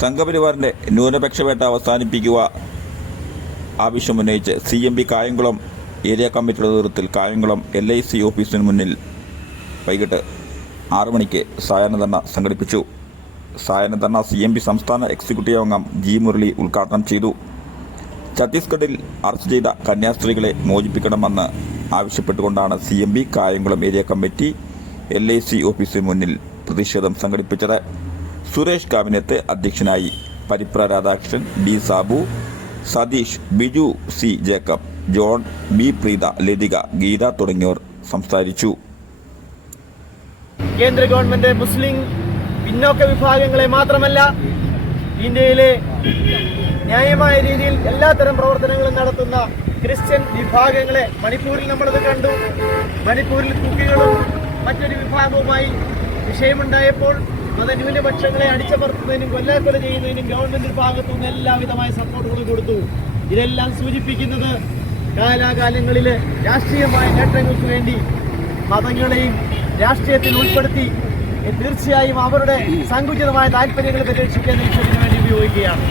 സംഘപരിവാറിന്റെ ന്യൂനപക്ഷവേട്ട അവസാനിപ്പിക്കുക ആവശ്യമുന്നയിച്ച് C M P Kayamkulam area കമ്മിറ്റിയുടെ നേതൃത്വത്തിൽ കായംകുളം എൽ ഐ സി ഓഫീസിന് മുന്നിൽ വൈകിട്ട് ആറു മണിക്ക് സായാഹ്നധർണ സംഘടിപ്പിച്ചു. സായാഹ്നധർണ സി എം പി സംസ്ഥാന എക്സിക്യൂട്ടീവ് അംഗം ജി മുരളി ഉദ്ഘാടനം ചെയ്തു. ഛത്തീസ്ഗഡിൽ അറസ്റ്റ് ചെയ്ത കന്യാസ്ത്രീകളെ മോചിപ്പിക്കണമെന്ന് ആവശ്യപ്പെട്ടുകൊണ്ടാണ് C M P Kayamkulam area committee L I C ഓഫീസിന് മുന്നിൽ പ്രതിഷേധം സംഘടിപ്പിച്ചത്. സുരേഷ് കാബിനറ്റ് അധ്യക്ഷനായി. Paripra Radhakrishnan B Sabu Satheesh Biju C Jacob John B Preetha Lathika Geetha തുടങ്ങിയവർ സംസാരിച്ചു. കേന്ദ്ര ഗവൺമെന്റ് മുസ്ലിം പിന്നോക്ക വിഭാഗങ്ങളെ മാത്രമല്ല ഇന്ത്യയിലെ ന്യായമായ രീതിയിൽ എല്ലാത്തരം പ്രവർത്തനങ്ങളും നടത്തുന്ന ക്രിസ്ത്യൻ വിഭാഗങ്ങളെ മണിപ്പൂരിൽ നമ്മളത് കണ്ടു. മണിപ്പൂരിൽ കുക്കികളും മറ്റൊരു വിഭാഗവുമായി വിഷയമുണ്ടായപ്പോൾ മതന്യൂനപക്ഷങ്ങളെ അടിച്ചമർത്തുന്നതിനും കൊല്ലാക്കൊല ചെയ്യുന്നതിനും ഗവൺമെന്റ് ഭാഗത്തു നിന്ന് എല്ലാവിധമായ സപ്പോർട്ടുകൾ കൊടുത്തു. ഇതെല്ലാം സൂചിപ്പിക്കുന്നത് കാലാകാലങ്ങളിലെ രാഷ്ട്രീയമായ നേട്ടങ്ങൾക്ക് വേണ്ടി മതങ്ങളെയും രാഷ്ട്രീയത്തിൽ ഉൾപ്പെടുത്തി തീർച്ചയായും അവരുടെ സങ്കുചിതമായ താല്പര്യങ്ങൾ പരിരക്ഷിക്കാൻ വേണ്ടി ഉപയോഗിക്കുകയാണ്.